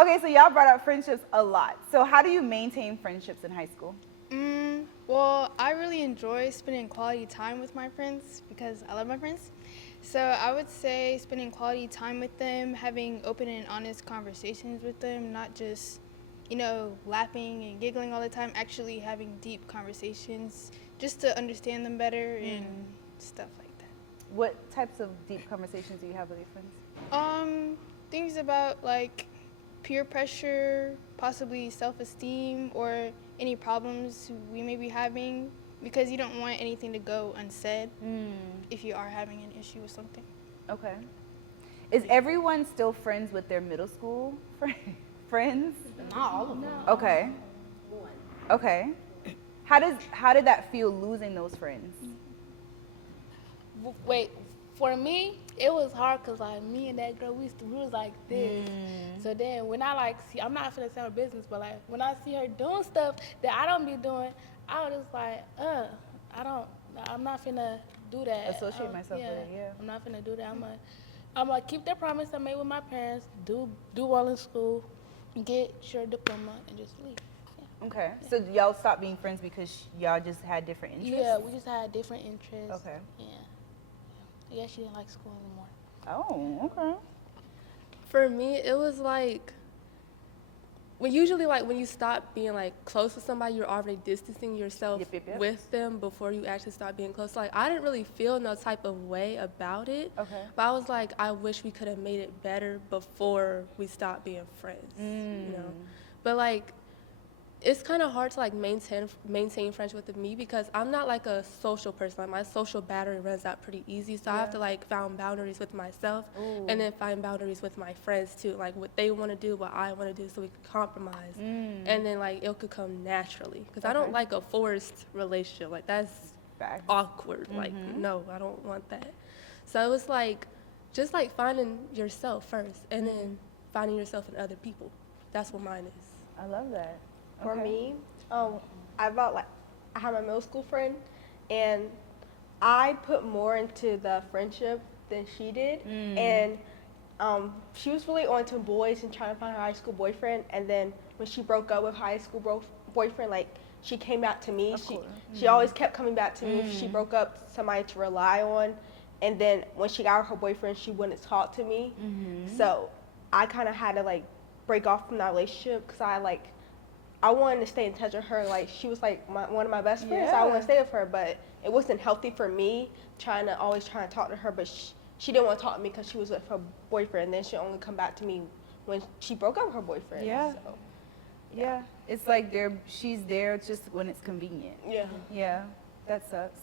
Okay, so y'all brought up friendships a lot. So how do you maintain friendships in high school? Well, I really enjoy spending quality time with my friends because I love my friends. So I would say spending quality time with them, having open and honest conversations with them, not just, laughing and giggling all the time, actually having deep conversations just to understand them better and stuff like that. What types of deep conversations do you have with your friends? Things about like peer pressure, possibly self-esteem, or any problems we may be having because you don't want anything to go unsaid if you are having an issue with something. Okay. Is everyone still friends with their middle school friends? Not all of them. Okay. One. Okay. How did that feel losing those friends? Wait, for me, it was hard because like me and that girl, we was like this. So then when I like see, I'm not finna sell her business, but like when I see her doing stuff that I don't be doing, I was just like, I'm not finna do that. Associate myself with it, yeah. I'm not finna do that. I'm gonna keep that promise I made with my parents. Do well in school, get your diploma, and just leave. Yeah. Okay. So y'all stopped being friends because y'all just had different interests? Yeah, we just had different interests. Okay. Yeah. I guess she didn't like school anymore. Oh, okay. For me, it was like when you stop being like close with somebody, you're already distancing yourself Yep. with them before you actually start being close. Like I didn't really feel no type of way about it. Okay. But I was like, I wish we could have made it better before we stopped being friends. But like it's kind of hard to like maintain friendship with me because I'm not like a social person. Like my social battery runs out pretty easy, so I have to like find boundaries with myself and then find boundaries with my friends too. Like what they want to do, what I want to do, so we can compromise, and then like it could come naturally. Because I don't like a forced relationship. Like that's Facts. awkward. Like no, I don't want that. So it was like just like finding yourself first, and then finding yourself in other people. That's what mine is. I love that. For Okay. me, I felt like I had my middle school friend, and I put more into the friendship than she did, and she was really onto boys and trying to find her high school boyfriend. And then when she broke up with high school boyfriend, like she came back to me. She always kept coming back to me. She broke up somebody to rely on, and then when she got her boyfriend, she wouldn't talk to me. So I kind of had to like break off from that relationship because I wanted to stay in touch with her. Like she was like one of my best friends. So I wanted to stay with her, but it wasn't healthy for me always trying to talk to her. But she didn't want to talk to me because she was with her boyfriend. And then she only come back to me when she broke up with her boyfriend. Yeah. So, Yeah. It's like she's there just when it's convenient. yeah. Yeah. That sucks.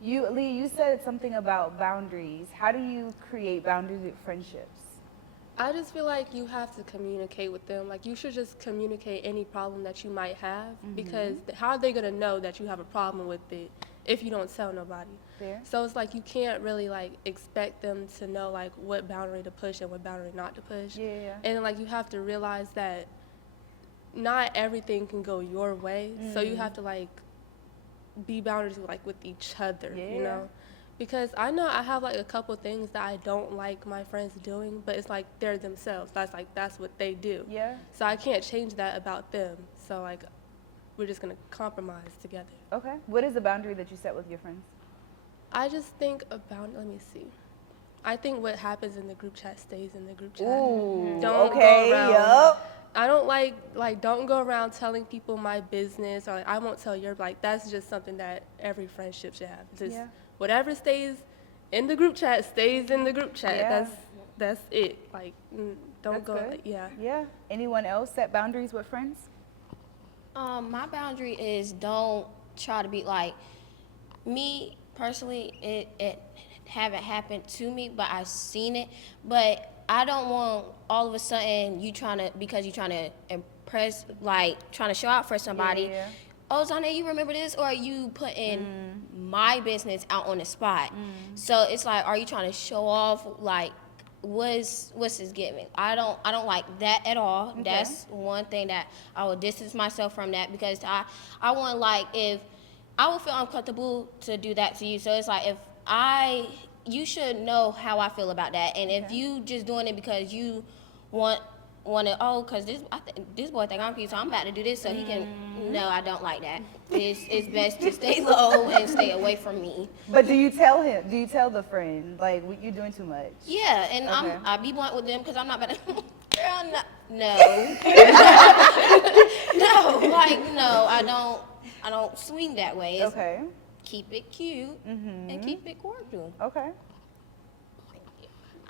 Lee, you said something about boundaries. How do you create boundaries with friendships? I just feel like you have to communicate with them. Like you should just communicate any problem that you might have because how are they gonna know that you have a problem with it if you don't tell nobody? Fair. So it's like you can't really like expect them to know like what boundary to push and what boundary not to push. Yeah. And like you have to realize that not everything can go your way. So you have to like be boundaries with each other, you know? Because I know I have like a couple things that I don't like my friends doing, but it's like they're themselves. That's what they do. Yeah. So I can't change that about them. So like we're just gonna compromise together. Okay. What is a boundary that you set with your friends? I just think about let me see. I think what happens in the group chat stays in the group chat. Ooh. Don't Okay. go around. Yup. I don't like don't go around telling people my business or like I won't tell your that's just something that every friendship should have. Just whatever stays in the group chat stays in the group chat. Yeah. That's it. Like don't That's go good. yeah. Anyone else set boundaries with friends? My boundary is don't try to be like me personally. It haven't happened to me, but I've seen it. But I don't want all of a sudden because you trying to impress, like trying to show out for somebody. Yeah. Oh, Zana, you remember this? Or are you putting my business out on the spot? So it's like, are you trying to show off? Like, what's this giving? I don't like that at all. Okay. That's one thing that I will distance myself from that because I want like if I would feel uncomfortable to do that to you. So it's like you should know how I feel about that. And if you just doing it because you want want to, because this boy think I'm cute, so I'm about to do this so he can. No, I don't like that. It's best to stay low and stay away from me. But do you tell him? Do you tell the friend like you're doing too much? Yeah, and Okay. I be blunt with them because I'm not gonna. Girl, no. No, I don't swing that way. It's Okay. keep it cute and keep it cordial. Okay.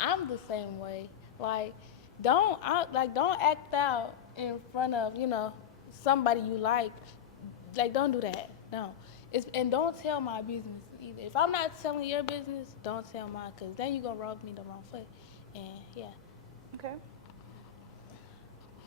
I'm the same way. Like, don't act out in front of somebody you like. Like, don't do that. No. And don't tell my business either. If I'm not telling your business, don't tell mine, because then you're gonna rub me the wrong foot. And yeah. Okay.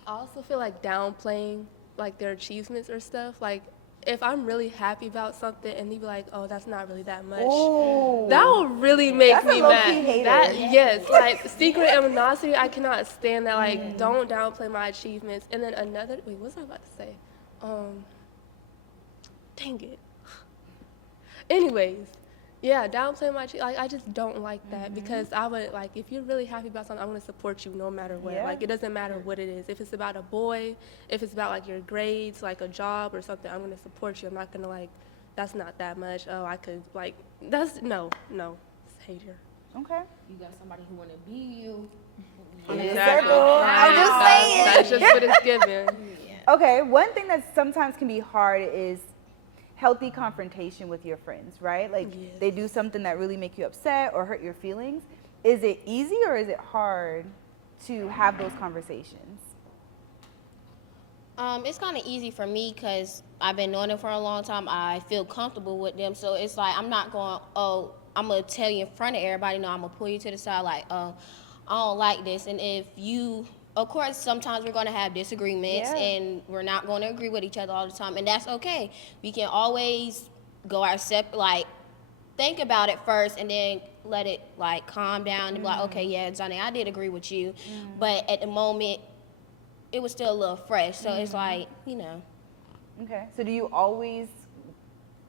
I also feel like downplaying like their achievements or stuff. Like if I'm really happy about something and they be like, "Oh, that's not really that much," Ooh. that will really make That's a me low-key mad. hater. Yes, like secret animosity, I cannot stand that. Like, don't downplay my achievements. And then what was I about to say? Dang it. Anyways, yeah, downplay my like I just don't like that because I would like if you're really happy about something, I'm gonna support you no matter what. Yeah. Like it doesn't matter what it is. If it's about a boy, if it's about like your grades, like a job or something, I'm gonna support you. I'm not gonna like that's not that much. Oh, I could like that's no, it's hater. Okay. You got somebody who want to be you. Exactly. I'm just saying. That's just what it's given. Okay, one thing that sometimes can be hard is healthy confrontation with your friends, right? Like Yes. they do something that really make you upset or hurt your feelings. Is it easy or is it hard to have those conversations? It's kind of easy for me because I've been knowing them for a long time. I feel comfortable with them, so it's like I'm not going, oh, I'm gonna tell you in front of everybody. No, I'm gonna pull you to the side, like, oh, I don't like this. And if you, of course, sometimes we're gonna have disagreements, Yeah. and we're not gonna agree with each other all the time, and that's okay. We can always go our separate, like, think about it first, and then let it like calm down and be like, okay, yeah, Johnny, I did agree with you, but at the moment, it was still a little fresh. So it's like, Okay. So do you always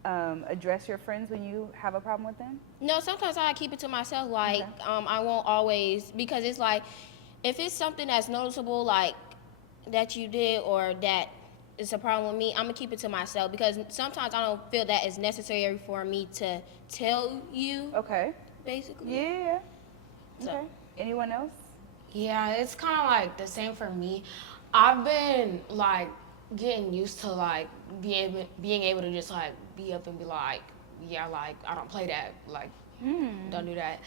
address your friends when you have a problem with them? No, sometimes I keep it to myself. Like, I won't always, because it's like, if it's something that's noticeable, like that you did or that is a problem with me, I'm gonna keep it to myself because sometimes I don't feel that it's necessary for me to tell you, Okay. basically. Yeah. So- Okay. Anyone else? Yeah, it's kind of like the same for me. I've been like getting used to like being able to just like be up and be like, yeah, like I don't play that, like don't do that,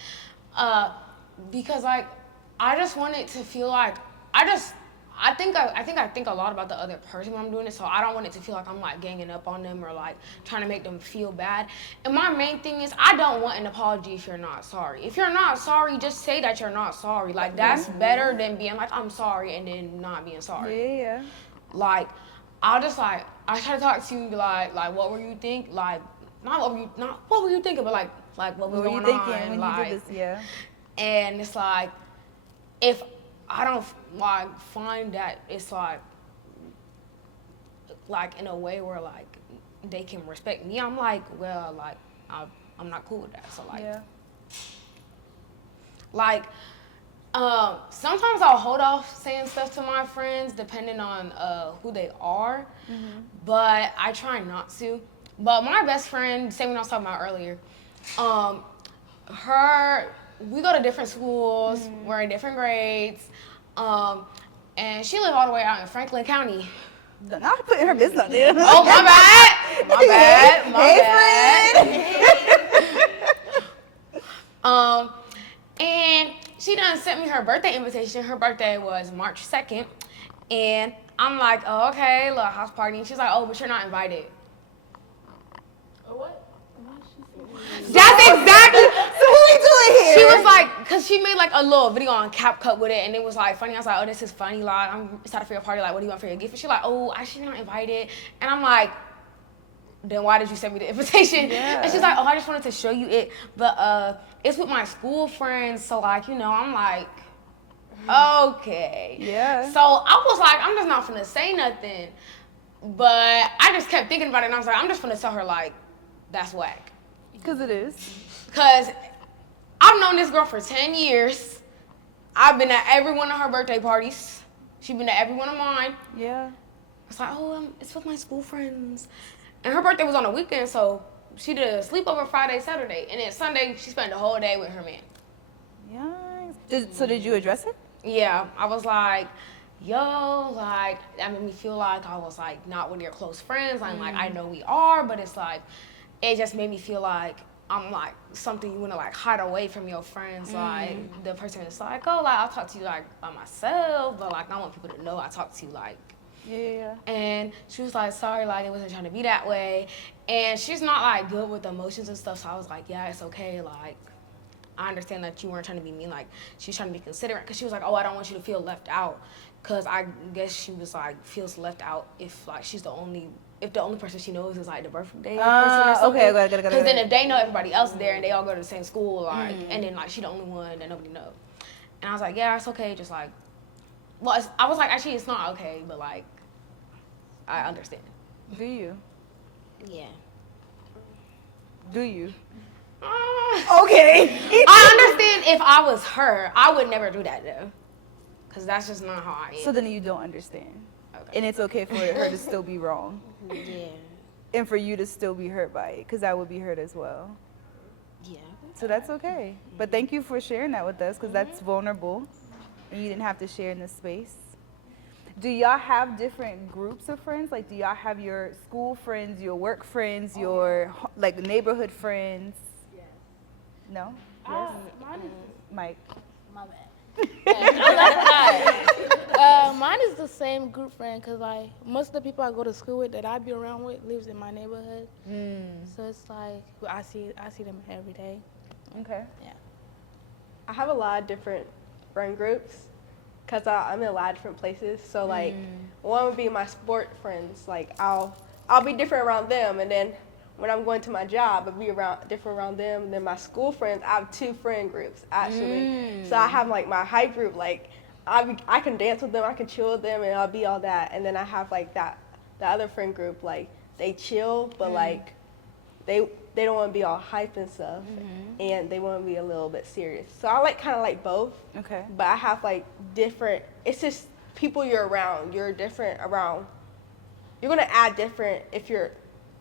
because like I just want it to feel like I think a lot about the other person when I'm doing it, so I don't want it to feel like I'm like ganging up on them or like trying to make them feel bad. And my main thing is I don't want an apology if you're not sorry. If you're not sorry, just say that you're not sorry. Like that's better than being like I'm sorry and then not being sorry. Yeah. Like I try to talk to you like what were you think like not what were you thinking, but like what was What were you going thinking on, when like, you did this? Yeah. and it's like if I don't like find that it's like in a way where like they can respect me, I'm like, well, like I'm not cool with that. So like Yeah. like sometimes I'll hold off saying stuff to my friends depending on who they are, but I try not to. But my best friend, same one I was talking about earlier, we go to different schools, we're in different grades, and she lives all the way out in Franklin County. Not putting her business out there. Oh, my bad. My bad. And she done sent me her birthday invitation. Her birthday was March 2nd. And I'm like, oh, okay, little house party. And she's like, oh, but you're not invited. That's exactly. So what we doing here? She was like, because she made like a little video on CapCut with it, and it was like funny. I was like, oh, this is funny. Like, I'm excited for your party. Like, what do you want for your gift? And she's like, oh, I should not invited. And I'm like, then why did you send me the invitation? Yeah. And she's like, oh, I just wanted to show you it. But it's with my school friends. So like, I'm like, okay. Yeah. So I was like, I'm just not finna say nothing. But I just kept thinking about it, and I was like, I'm just finna tell her like, that's whack. Because it is. Because I've known this girl for 10 years. I've been at every one of her birthday parties. She's been to every one of mine. Yeah. It's like, oh, it's with my school friends. And her birthday was on a weekend, so she did a sleepover Friday, Saturday. And then Sunday, she spent the whole day with her man. Yikes. So did you address it? Yeah, I was like, yo, like, that made me feel like I was, like, not one of your close friends. I'm like, I know we are, but it's like, it just made me feel like I'm, like, something you want to, like, hide away from your friends. Like, the person is like, oh, like, I'll talk to you, like, by myself, but, like, I want people to know I talk to you, like. Yeah. And she was like, sorry, like, it wasn't trying to be that way. And she's not, like, good with emotions and stuff, so I was like, yeah, it's okay, like, I understand that you weren't trying to be mean. Like, she's trying to be considerate, because she was like, oh, I don't want you to feel left out, because I guess she was like, feels left out if like she's the only person she knows is like the birthday person or something. Okay, got it. Because then if they know everybody else there and they all go to the same school, like, and then like she the only one that nobody knows. And I was like, yeah, it's okay, just like, well, I was like, actually, it's not okay, but like, I understand. Do you? Yeah. Do you? Okay. I understand if I was her, I would never do that though. Because that's just not how I am. So then you don't understand. Okay. And it's okay for her to still be wrong. Yeah. And for you to still be hurt by it, because I would be hurt as well. Yeah. So that's okay. But thank you for sharing that with us, because that's vulnerable. And you didn't have to share in this space. Do y'all have different groups of friends? Like, do y'all have your school friends, your work friends, your like neighborhood friends? Yes. No? Yes? Mine is Mike. my bad. Mine is the same group friend, because like most of the people I go to school with that I be around with lives in my neighborhood. So it's like I see them every day. Okay. Yeah. I have a lot of different friend groups because I'm in a lot of different places. So like one would be my sport friends. Like I'll be different around them, and then when I'm going to my job, I'll be different around them. And then my school friends, I have 2 friend groups actually. So I have like my hype group. Like I can dance with them, I can chill with them, and I'll be all that. And then I have like the other friend group. Like they chill, but like they don't want to be all hype and stuff, and they want to be a little bit serious. So I like kind of like both. Okay. But I have like different. It's just people you're around. You're different around. You're gonna add different if you're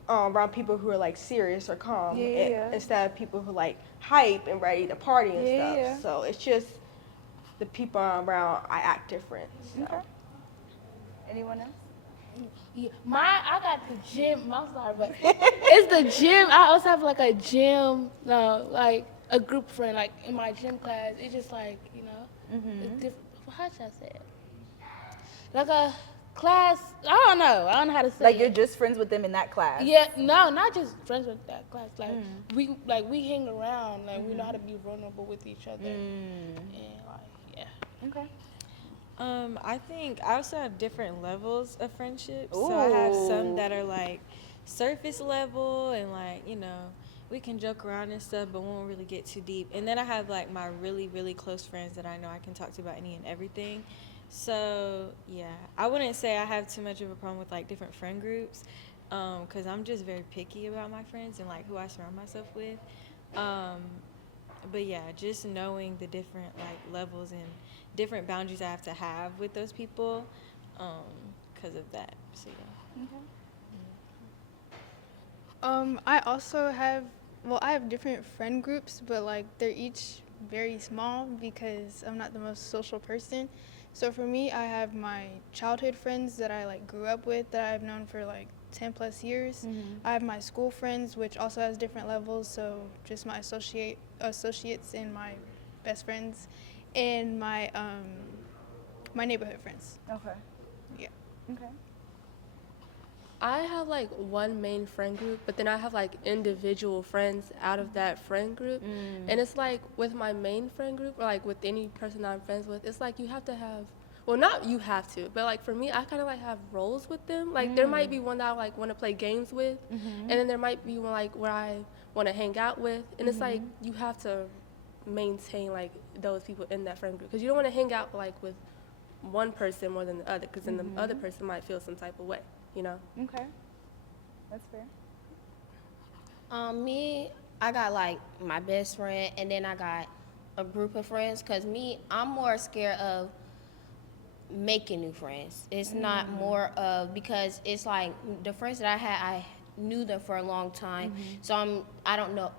around people who are like serious or calm, instead of people who like hype and ready to party and stuff. Yeah. So it's just the people I'm around. I act different. So. Okay. Anyone else? Yeah, I got the gym. I'm sorry, but it's the gym. I also have like a gym, like a group friend, like in my gym class. It's just like, you know, it's different. How should I say it? Like a class. I don't know how to say Like it. you're just friends with them in that class? Yeah, no, not just friends with that class. Like we hang around. Like we know how to be vulnerable with each other. And like, yeah. Okay. I think I also have different levels of friendships. So I have some that are like surface level and like, you know, we can joke around and stuff, but won't really get too deep. And then I have like my really, really close friends that I know I can talk to about any and everything. So yeah, I wouldn't say I have too much of a problem with like different friend groups, because I'm just very picky about my friends and like who I surround myself with. But yeah, just knowing the different like levels and different boundaries I have to have with those people, because of that. So yeah. I also have, I have different friend groups, but like they're each very small because I'm not the most social person. So for me, I have my childhood friends that I like grew up with that I've known for like 10 plus years. I have my school friends, which also has different levels. So just my associates and my best friends, and my my neighborhood friends. Okay. Yeah. Okay. I have like one main friend group, but then I have like individual friends out of that friend group. And it's like with my main friend group, or like with any person that I'm friends with, it's like you have to have, well, not you have to, but like for me, I kind of like have roles with them. Like there might be one that I like want to play games with, and then there might be one like where I want to hang out with. And it's like you have to maintain like those people in that friend group, because you don't want to hang out like with one person more than the other, because then the other person might feel some type of way. You know? Okay. That's fair. Me, I got like my best friend, and then I got a group of friends. Cause me, I'm more scared of making new friends. It's not more of, because it's like the friends that I had, I knew them for a long time. So I don't know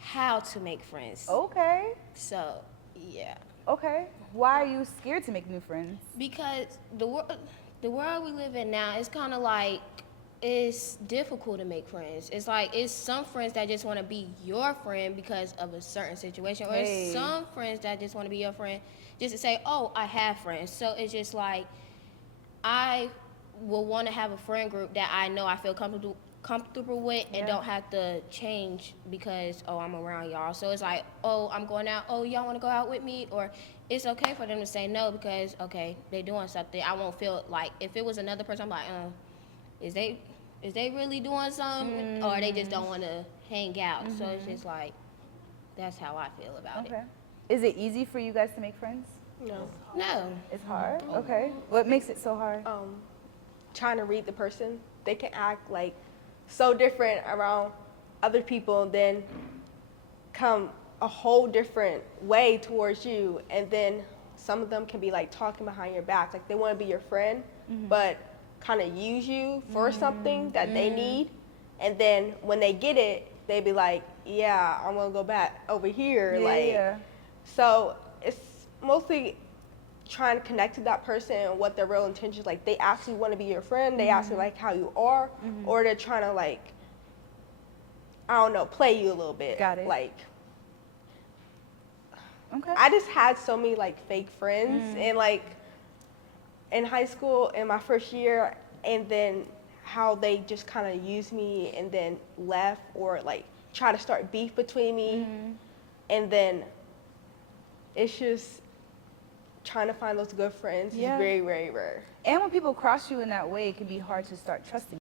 how to make friends. Okay. So, yeah. Okay. Why are you scared to make new friends? Because the world we live in now is kind of like, it's difficult to make friends. It's like, it's some friends that just want to be your friend because of a certain situation, or Hey. it's some friends that just want to be your friend just to say, oh, I have friends. So it's just like, I will want to have a friend group that I know I feel comfortable with and don't have to change because, oh, I'm around y'all. So it's like, oh, I'm going out, oh, y'all want to go out with me? Or it's okay for them to say no because, okay, they doing something. I won't feel like, if it was another person, I'm like, is they really doing something, or they just don't want to hang out? So it's just like, that's how I feel about Okay. Is it easy for you guys to make friends? No. it. No. It's hard. Okay. What makes it so hard? Trying to read the person. They can act like so different around other people, then come a whole different way towards you, and then some of them can be like talking behind your back, like they want to be your friend, but kind of use you for something that they need, and then when they get it, they be like, yeah, I'm gonna go back over here. So it's mostly trying to connect to that person and what their real intentions. Like, they actually want to be your friend, they actually like how you are, or they're trying to, like, I don't know, play you a little bit. Got it. Like, Okay. I just had so many like fake friends, and like in high school in my first year, and then how they just kind of used me and then left, or like try to start beef between me, and then it's just trying to find those good friends is very, very rare. And when people cross you in that way, it can be hard to start trusting